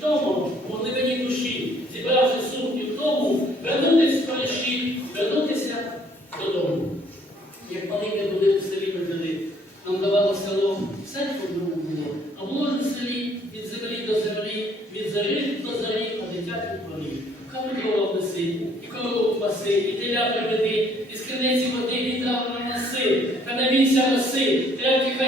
тому, у глибині душі, зібравши сумки в тому, вернутися в Парижі, вернутися додому. Як малими були у селі ми жили, нам давало село все по-другому було. А було у селі від землі до землі, від зарі до зарі, а дитя у порі. Камерова неси, і корову паси, і теля приведи,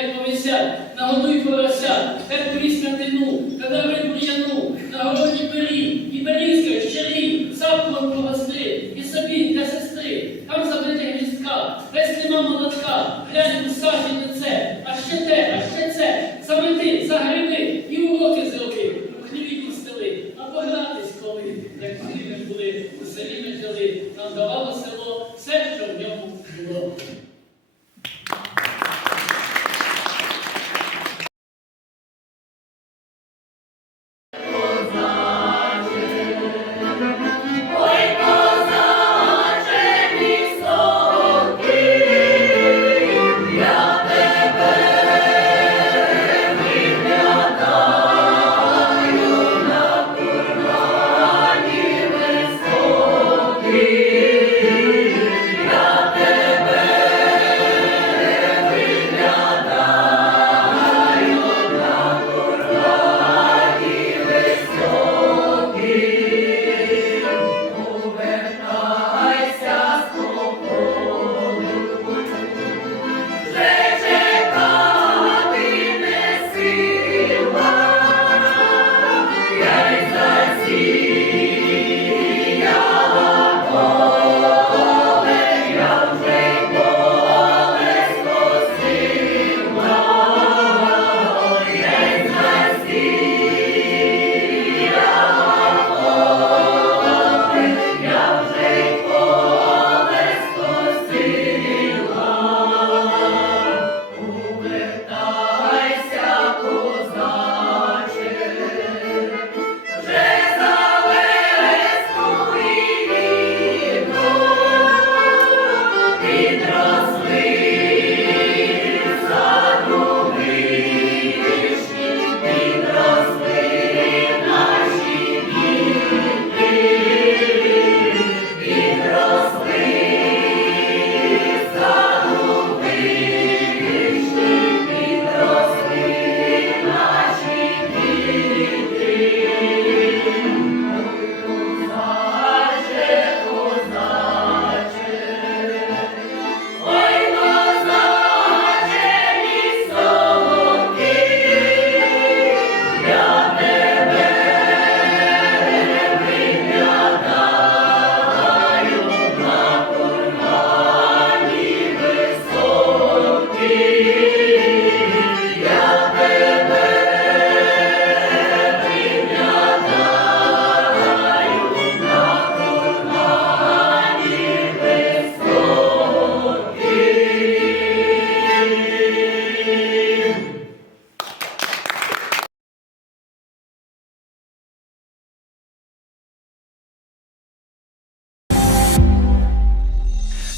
хай повисять, нагодуй порося, хай повісь на тину, та бур'яну, на городі бері, і берізка, щирі, сапком погостри, і собі для сестри, там забити гвіздка, весь нема молотка, глянь у сажі лице, а ще те, а ще це, замети, загриби, і уроки зроби, у хліві підстели, а погратись коли, як хліб ми були, у селі ми жили, нам давало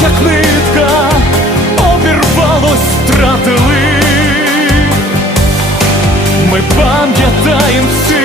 як нитка, обірвалось, втратили, ми пам'ятаємо всі.